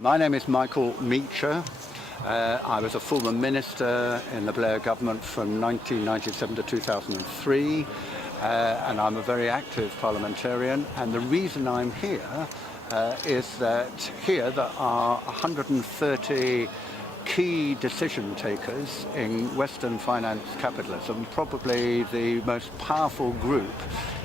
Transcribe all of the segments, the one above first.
My name is Meacher. I was a former minister in the Blair government from 1997 to 2003, and I'm a very active parliamentarian. And the reason I'm here is that here there are 130 key decision takers in Western finance capitalism, probably the most powerful group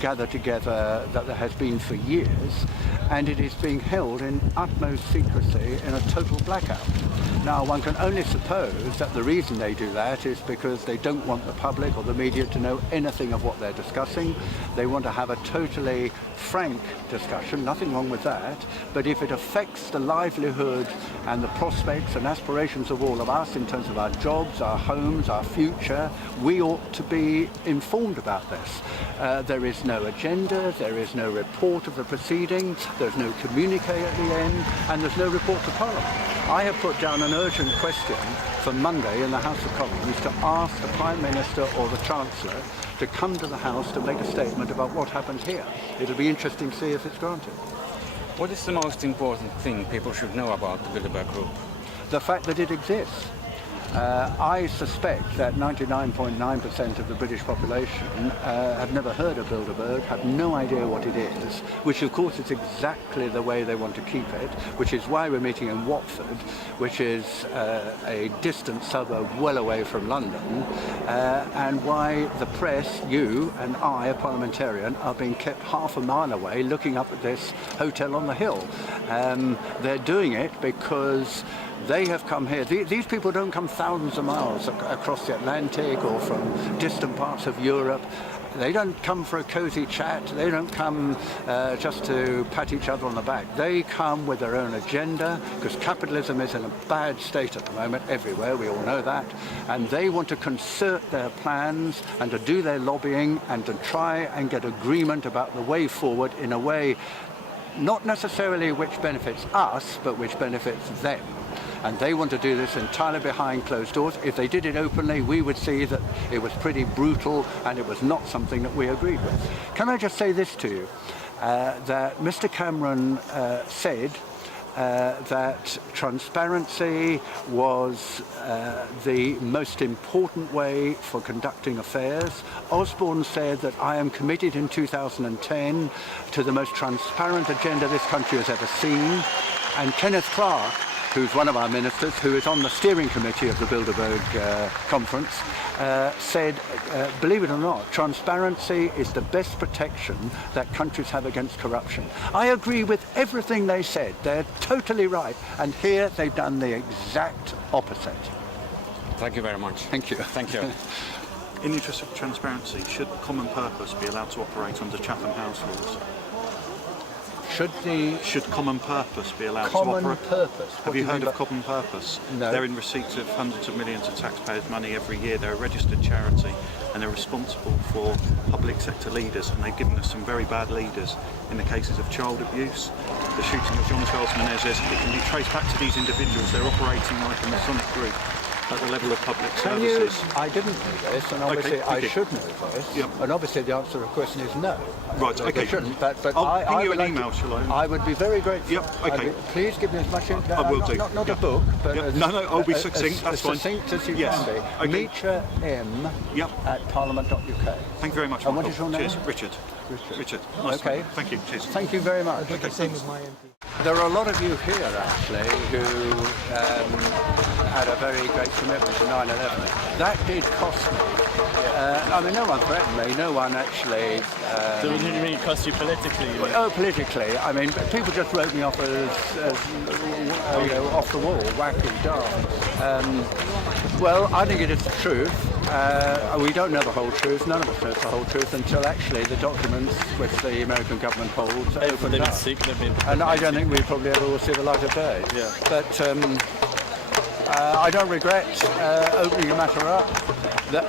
gathered together that there has been for years, and it is being held in utmost secrecy in a total blackout. Now, one can only suppose that the reason they do that is because they don't want the public or the media to know anything of what they're discussing. They want to have a totally frank discussion, nothing wrong with that, but if it affects the livelihood and the prospects and aspirations of all of us in terms of our jobs, our homes, our future, we ought to be informed about this. There is no agenda, there is no report of the proceedings, there's no communique at the end, and there's no report to Parliament. I have put down an urgent question for Monday in the House of Commons to ask the Prime Minister or the Chancellor to come to the House to make a statement about what happened here. It'll be interesting to see if it's granted. What is the most important thing people should know about the Bilderberg Group? The fact that it exists. I suspect that 99.9% of the British population have never heard of Bilderberg, have no idea what it is, which of course is exactly the way they want to keep it, which is why we're meeting in Watford, which is a distant suburb well away from London, and why the press, you and I, a parliamentarian, are being kept half a mile away looking up at this hotel on the hill. They're doing it because they have come here. These people don't come thousands of miles across the Atlantic or from distant parts of Europe. They don't come for a cozy chat. They don't come just to pat each other on the back. They come with their own agenda, because capitalism is in a bad state at the moment everywhere, we all know that, and they want to concert their plans and to do their lobbying and to try and get agreement about the way forward in a way not necessarily which benefits us, but which benefits them. And they want to do this entirely behind closed doors. If they did it openly, we would see that it was pretty brutal and it was not something that we agreed with. Can I just say this to you? That Mr. Cameron said that transparency was the most important way for conducting affairs. Osborne said that I am committed in 2010 to the most transparent agenda this country has ever seen. And Kenneth Clarke, who's one of our ministers, who is on the steering committee of the Bilderberg conference, said, believe it or not, transparency is the best protection that countries have against corruption. I agree with everything they said. They're totally right. And here they've done the exact opposite. Thank you very much. Thank you. Thank you. In the interest of transparency, should common purpose be allowed to operate under Chatham House rules? Should common purpose be allowed to operate? Common purpose? Have you heard of common purpose? No. They're in receipt of hundreds of millions of taxpayers' money every year. They're a registered charity and they're responsible for public sector leaders, and they've given us some very bad leaders in the cases of child abuse, the shooting of John Charles Menezes. It can be traced back to these individuals. They're operating like a Masonic group at the level of public services. I didn't know this, and obviously I should know this, Yep. and obviously the answer to the question is no. Right, okay. They shouldn't, but I'll ping you would an like email, shall I? I would be very grateful. Yep, okay. Please give me as much info. I will do. Not Yep. a book, but Yep. No, I'll be succinct, that's fine. As succinct as you Yes. can be. Okay. Meacher M at parliament.uk. Thank you very much, And Michael. what is your name? Cheers. Richard. Richard. Nice to meet you. Thank you. Cheers. Thank you very much. Same as my MP. There are a lot of you here, actually, who had a very great commitment to 9/11. That did cost me. I mean, no one threatened me. No one actually... So it didn't really cost you politically? Oh, politically. I mean, people just wrote me off as off the wall, wacky, daft. Well, I think it is the truth. We don't know the whole truth. None of us knows the whole truth until actually the documents which the American government holds open up. And I don't think we probably ever will see the light of day. Yeah. But I don't regret opening the matter up.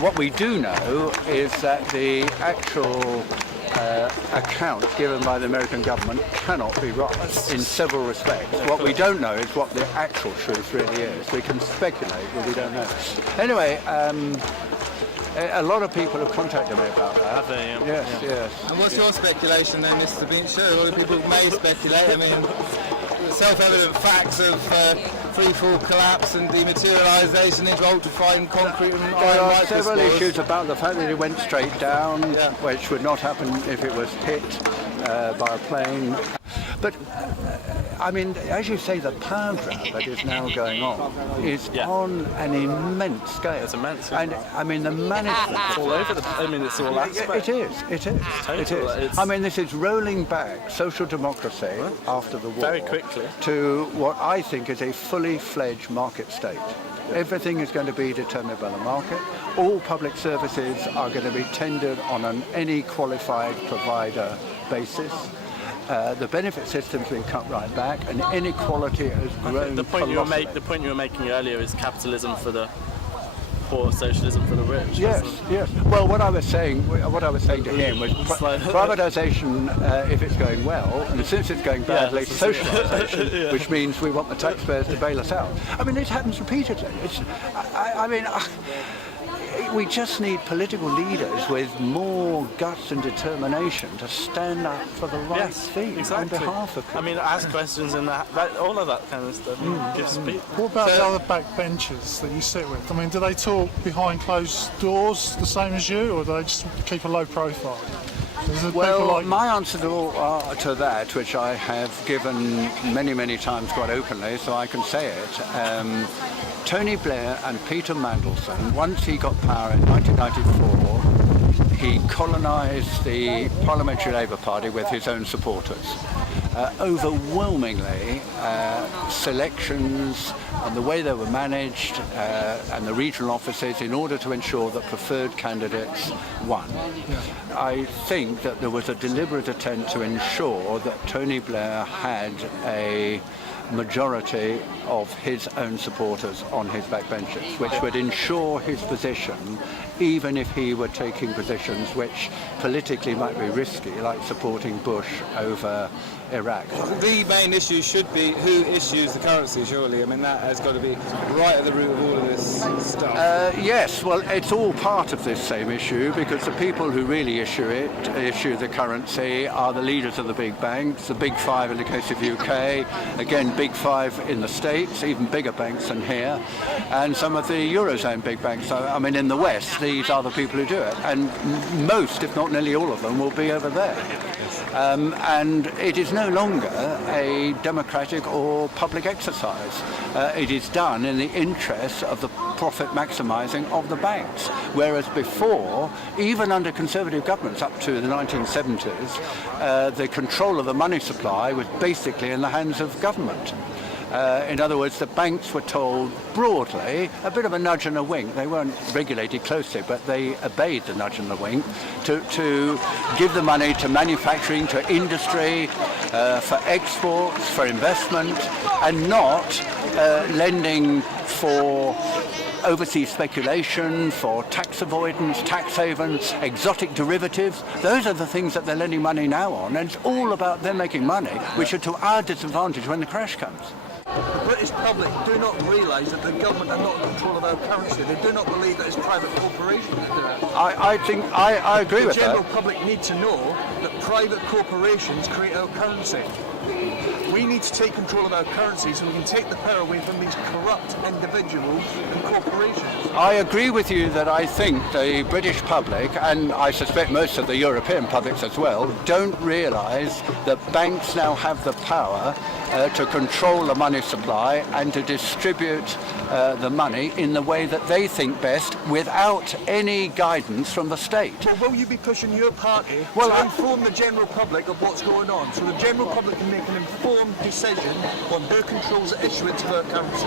What we do know is that the actual account given by the American government cannot be right in several respects. What we don't know is what the actual truth really is. We can speculate, but we don't know. Anyway, a lot of people have contacted me about that. Have they? Yes, yes. And what's your speculation then, Mr. Meacher? A lot of people may speculate. I mean, self-evident facts of free-fall collapse and dematerialisation into ultra-fine concrete and There iron are several microspores. issues about the fact that it went straight down, Yeah. which would not happen if it was hit by a plane. But, I mean, as you say, the power grab that is now going on is on an immense scale. It's immense, yeah. And, I mean, the management... It's all over it's all aspects. It is. I mean, this is rolling back social democracy after the war Very quickly. to what I think is a fully fledged market state. Everything is going to be determined by the market. All public services are going to be tendered on any qualified provider basis. The benefit system's been cut right back, and inequality has grown The point you were making earlier is capitalism for the poor, socialism for the rich. Yes. Well, what I was saying to him was privatisation, if it's going well, and since it's going badly, socialisation, which means we want the taxpayers to bail us out. I mean, it happens repeatedly. We just need political leaders with more guts and determination to stand up for the right thing on behalf of people. I mean, ask questions and all of that kind of stuff. Gives people. What about the other backbenchers that you sit with? I mean, do they talk behind closed doors the same as you, or do they just keep a low profile? Well, my answer to that, which I have given many, many times quite openly, so I can say it, Tony Blair and Peter Mandelson, once he got power in 1994, he colonised the Parliamentary Labour Party with his own supporters. Overwhelmingly, selections and the way they were managed and the regional offices in order to ensure that preferred candidates won. I think that there was a deliberate attempt to ensure that Tony Blair had a majority of his own supporters on his backbenches, which would ensure his position even if he were taking positions which politically might be risky, like supporting Bush over Iraq. The main issue should be who issues the currency, surely. I mean, that has got to be right at the root of all of this stuff. Yes, well, it's all part of this same issue, because the people who really issue the currency, are the leaders of the big banks, the big five in the case of UK, again, big five in the States, even bigger banks than here, and some of the Eurozone big banks. I mean, in the West, these are the people who do it, and most, if not nearly all of them, will be over there. And it is no longer a democratic or public exercise. It is done in the interests of the profit maximising of the banks. Whereas before, even under Conservative governments up to the 1970s, the control of the money supply was basically in the hands of government. In other words, the banks were told broadly, a bit of a nudge and a wink. They weren't regulated closely, but they obeyed the nudge and the wink to give the money to manufacturing, to industry, for exports, for investment, and not lending for overseas speculation, for tax avoidance, tax havens, exotic derivatives. Those are the things that they're lending money now on, and it's all about them making money, which are to our disadvantage when the crash comes. The British public do not realise that the government are not in control of our currency. They do not believe that it's private corporations that do it. I agree with that. The general public need to know that private corporations create our currency. We need to take control of our currency so we can take the power away from these corrupt individuals and corporations. I agree with you that I think the British public, and I suspect most of the European publics as well, don't realise that banks now have the power to control the money supply and to distribute the money in the way that they think best without any guidance from the state. Well, will you be pushing your party to inform the general public of what's going on so the general public can make an informed decision on who controls the issuance of our currency?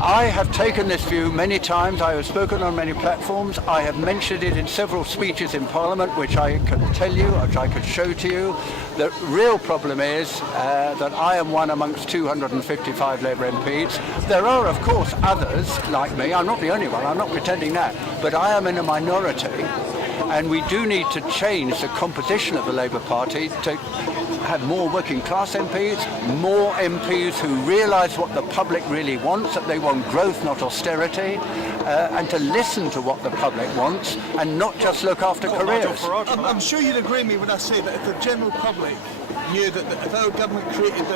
I have taken this view many times. I have spoken on many platforms. I have mentioned it in several speeches in Parliament, which I can tell you, which I could show to you. The real problem is that I am one amongst 255 Labour MPs. There are, of course, others like me. I'm not the only one. I'm not pretending that. But I am in a minority. And we do need to change the composition of the Labour Party to have more working class MPs, more MPs who realise what the public really wants, that they want growth, not austerity, and to listen to what the public wants and not just look after careers. I'm sure you'd agree with me when I say that if the general public knew that if our government created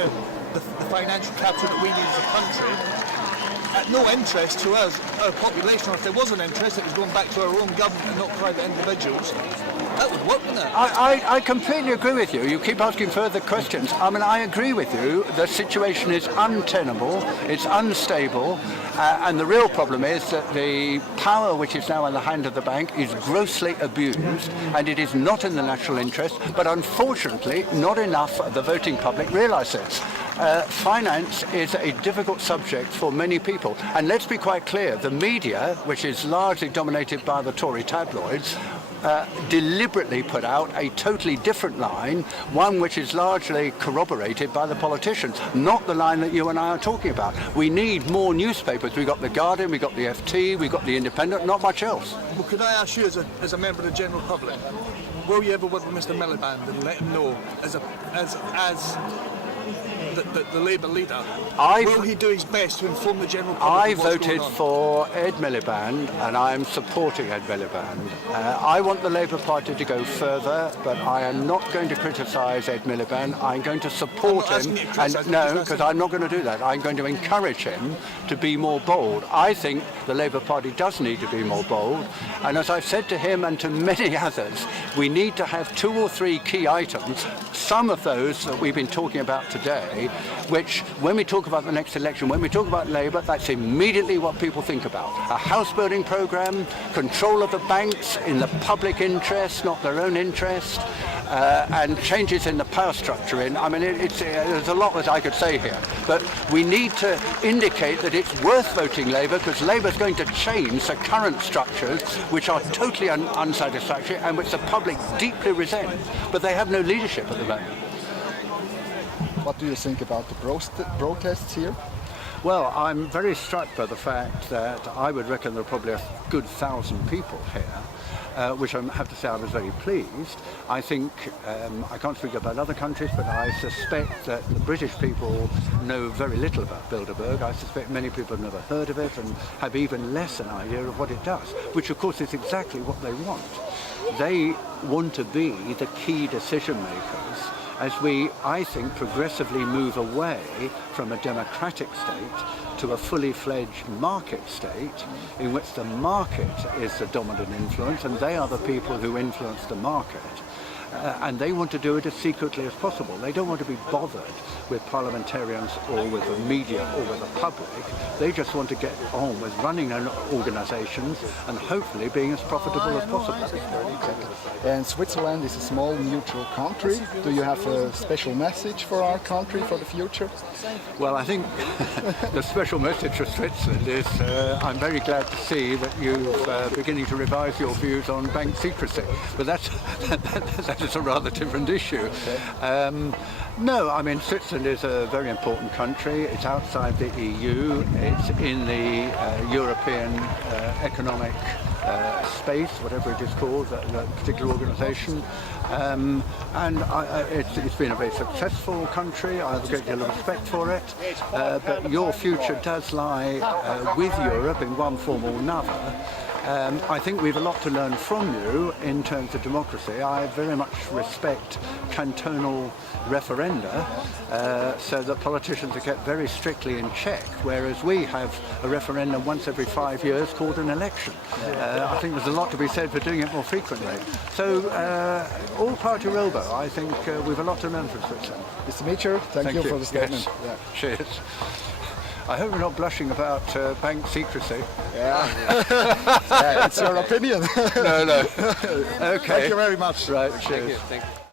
the the financial capital that we need as a country, at no interest to us, our population, or if there was an interest, it was going back to our own government and not private individuals. That would work, wouldn't it? I completely agree with you. You keep asking further questions. I mean, I agree with you. The situation is untenable, it's unstable, and the real problem is that the power which is now in the hand of the bank is grossly abused, and it is not in the national interest, but unfortunately not enough of the voting public realise this. Finance is a difficult subject for many people, and let's be quite clear, the media, which is largely dominated by the Tory tabloids, deliberately put out a totally different line, one which is largely corroborated by the politicians, not the line that you and I are talking about. We need more newspapers. We've got The Guardian, we've got the FT, we've got the Independent, not much else. Well, could I ask you, as a member of the general public, will you ever work with Mr. Miliband and let him know, as the Labour leader, will he do his best to inform the general public? I voted for Ed Miliband, and I am supporting Ed Miliband. I want the Labour Party to go further, but I am not going to criticise Ed Miliband. I'm going to support him. No, because I'm not going to do that. I'm going to encourage him to be more bold. I think the Labour Party does need to be more bold, and as I've said to him and to many others, we need to have 2 or 3 key items, some of those that we've been talking about today, which, when we talk about the next election, when we talk about Labour, that's immediately what people think about. A house-building programme, control of the banks in the public interest, not their own interest, and changes in the power structure. I mean, there's a lot that I could say here, but we need to indicate that it's worth voting Labour, because Labour's going to change the current structures, which are totally unsatisfactory and which the public deeply resent, but they have no leadership at the moment. What do you think about the protests here? Well, I'm very struck by the fact that I would reckon there are probably a good 1,000 people here, which I have to say I was very pleased. I think, I can't speak about other countries, but I suspect that the British people know very little about Bilderberg. I suspect many people have never heard of it and have even less an idea of what it does, which of course is exactly what they want. They want to be the key decision makers as we, I think, progressively move away from a democratic state to a fully fledged market state in which the market is the dominant influence and they are the people who influence the market. And they want to do it as secretly as possible. They don't want to be bothered with parliamentarians or with the media or with the public. They just want to get on with running their organisations and hopefully being as profitable as possible. And Switzerland is a small neutral country. Do you have a special message for our country for the future? Well, I think the special message for Switzerland is I'm very glad to see that you're beginning to revise your views on bank secrecy. But that is a rather different issue. No, I mean, Switzerland is a very important country. It's outside the EU. It's in the European economic space, whatever it is called, that particular organisation. And it's been a very successful country. I have a great deal of respect for it. But your future does lie with Europe in one form or another. I think we have a lot to learn from you in terms of democracy. I very much respect cantonal referenda, so that politicians are kept very strictly in check, whereas we have a referendum once every 5 years called an election. I think there's a lot to be said for doing it more frequently. So, all party robo, I think we have a lot to learn from Switzerland. Mr. Meacher, thank you for the statement. Yes. Yeah. Cheers. I hope we're not blushing about bank secrecy. Yeah. Yeah, it's your opinion. No. Okay. Thank you very much. Right, cheers. Thank you.